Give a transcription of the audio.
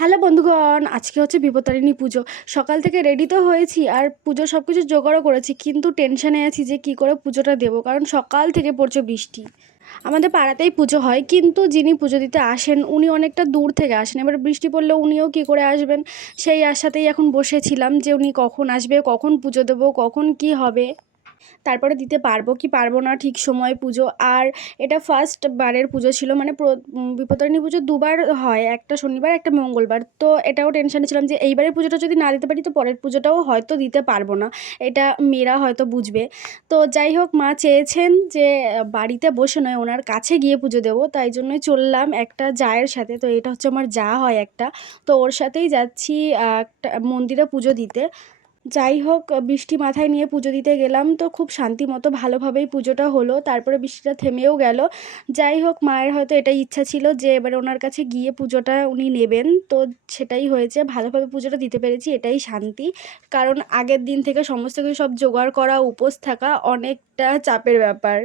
Hello বন্ধুগণ, আজকে হচ্ছে বিপত্তারিণী পুজো। সকাল থেকে রেডি তো হয়েছি আর পুজোর সব কিছু জোগাড়ও করেছি, কিন্তু টেনশনে আছি যে কি করে পুজোটা দেবো, কারণ সকাল থেকে পড়ছে বৃষ্টি। আমাদের পাড়াতেই পুজো হয়, কিন্তু যিনি পুজো দিতে আসেন উনি অনেকটা দূর থেকে আসেন। এবার বৃষ্টি পড়লে উনিও কি করে আসবেন, সেই আশাতেই এখন বসেছিলাম যে উনি কখন আসবে, কখন পুজো দেবো, কখন কি হবে, তারপরে দিতে পারবো কি পারবো না ঠিক সময়ে পুজো। আর এটা ফার্স্ট বারের পুজো ছিল, মানে বিপত্তারিণী পুজো দুবার হয়, একটা শনিবার একটা মঙ্গলবার। তো এটাও টেনশনে ছিলাম যে এইবারের পুজোটা যদি না দিতে পারি তো পরের পুজোটাও হয়তো দিতে পারবো না, এটা মেয়েরা হয়তো বুঝবে। তো যাই হোক, মা চেয়েছেন যে বাড়িতে বসে নয় ওনার কাছে গিয়ে পুজো দেবো, তাই জন্যই চললাম একটা জায়ের সাথে। তো এটা হচ্ছে আমার যা হয় একটা, তো ওর সাথেই যাচ্ছি একটা মন্দিরে পুজো দিতে। যাই হোক, বৃষ্টি মাথায় নিয়ে পুজো দিতে গেলাম, তো খুব শান্তি মতো ভালোভাবেই পুজোটা হলো, তারপরে বৃষ্টিটা থেমেও গেল। যাই হোক, মায়ের হয়তো এটাই ইচ্ছা ছিল যে এবার ওনার কাছে গিয়ে পুজোটা উনি নেবেন, তো সেটাই হয়েছে। ভালোভাবে পুজোটা দিতে পেরেছি, এটাই শান্তি। কারণ আগের দিন থেকে সমস্ত কিছু সব জোগাড় করা, উপোস থাকা অনেকটা চাপের ব্যাপার।